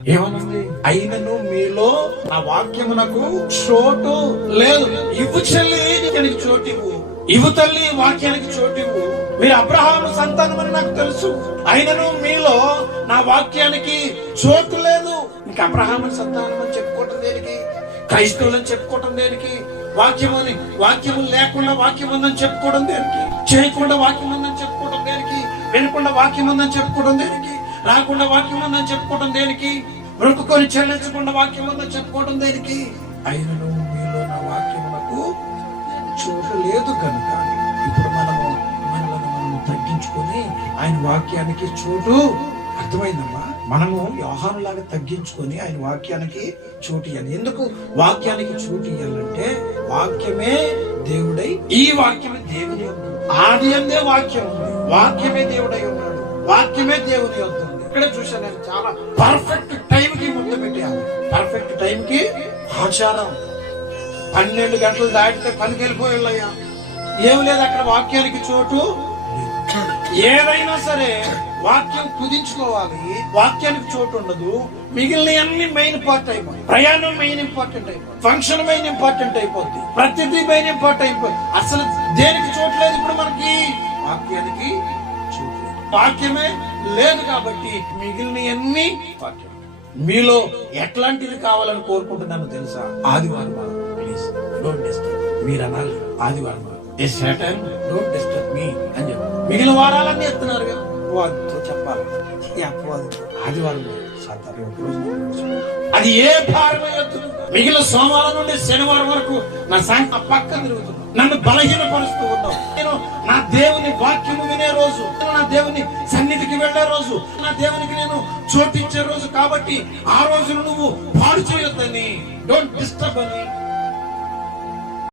ఏమనుంది? అయినను మీలో నా వాక్యమునకు చోటు లేదు. ఇవ్వు చెల్లి నీకు చోటు ఇవ్వు, ఇవ్వు తల్లి వాక్యానికి చోటు ఇవ్వు. మీరు అబ్రహాము సంతానమని నాకు తెలుసు, అయినను మీలో నా వాక్యానికి చోటు లేదు. ఇంకా అబ్రహాము సంతానం అని చెప్పుకోవటం దేనికి? క్రైస్తవులని చెప్పుకోవటం దేనికి? వాక్యము లేకుండా వాక్యం ఉందని చెప్పుకోవడం దేనికి? చేయకుండా వాక్యం ఉందని చెప్పుకోవడం దేనికి? వినకుండా వాక్యం ఉందని చెప్పుకోవడం దేనికి? రాకుండా వాక్యం ఉందని చెప్పుకోవడం దేనికి? బ్రతుకొని చెల్లించకుండా వాక్యం ఉందని చెప్పుకోవడం దేనికి? అయినను మీలో నా వాక్యమునకు చోటు లేదు కనుక ఇప్పుడు మనము తగ్గించుకొని ఆయన వాక్యానికి చోటు, అర్థమైందమ్మా? మనము యోహానులాగా తగ్గించుకొని ఆయన వాక్యానికి చోటు ఇవ్వాలి. ఎందుకు వాక్యానికి చోటు ఇవ్వాలంటే వాక్యమే దేవుడై, ఈ వాక్యమే దేవుని ఆది అందే వాక్యం ఉంది, వాక్యమే దేవుడై ఉన్నాడు, వాక్యమే దేవుని యొక్క. ఇక్కడే చూశాను నేను, చాలా పర్ఫెక్ట్ టైం కి ముందు పెట్టాను. పర్ఫెక్ట్ టైం కి ఆచారం 12 గంటలు దాటితే పనికి వెళ్ళిపోయాయ్యా, ఏం లేదు అక్కడ వాక్యానికి చోటు. ఏదైనా సరే వాక్యం కుదించుకోవాలి, వాక్యానికి చోటు ఉండదు. మిగిలిన అన్ని మెయిన్ పార్ట్ అయిపోయి, ప్రయాణం మెయిన్ ఇంపార్టెంట్ అయిపోతుంది, ఫంక్షన్ మెయిన్ ఇంపార్టెంట్ అయిపోద్ది, ప్రతిదీ మెయిన్ ఇంపార్టెంట్ అయిపోయింది. అసలు దేనికి చోటు లేదు ఇప్పుడు మనకి? వాక్యానికి చోటు లేదు, వాక్యమే లేదు కాబట్టి మిగిలిన అన్ని వాక్యం. మీలో ఎట్లాంటిది కావాలని కోరుకుంటున్నాను తెలుసా? ఆదివారం ప్లీజ్ డోంట్ డిస్టర్బ్. మీరు అనాలి ఆదివారం డోంట్ డిస్టర్బ్ మీ అని చెప్పి. మిగిలిన వారాలన్నీ ఎత్తున్నారుగా, అపవాదితో చెప్పాలి. ఆదివారం అది ఏ భారమే ఎత్తును. మిగిలిన సోమవారం నుండి శనివారం వరకు నా సాయంత్రం పక్కన తిరుగుతున్నాను, నన్ను బలహీనపరుస్తూ ఉన్నావు. నేను నా దేవుని వాక్యము వినే రోజు, నా దేవుని సన్నిధికి వెళ్లే రోజు, నా దేవునికి నేను చోటించే రోజు కాబట్టి ఆ రోజును నువ్వు పాడు చేయొద్దని, డోంట్ డిస్టర్బ్ అని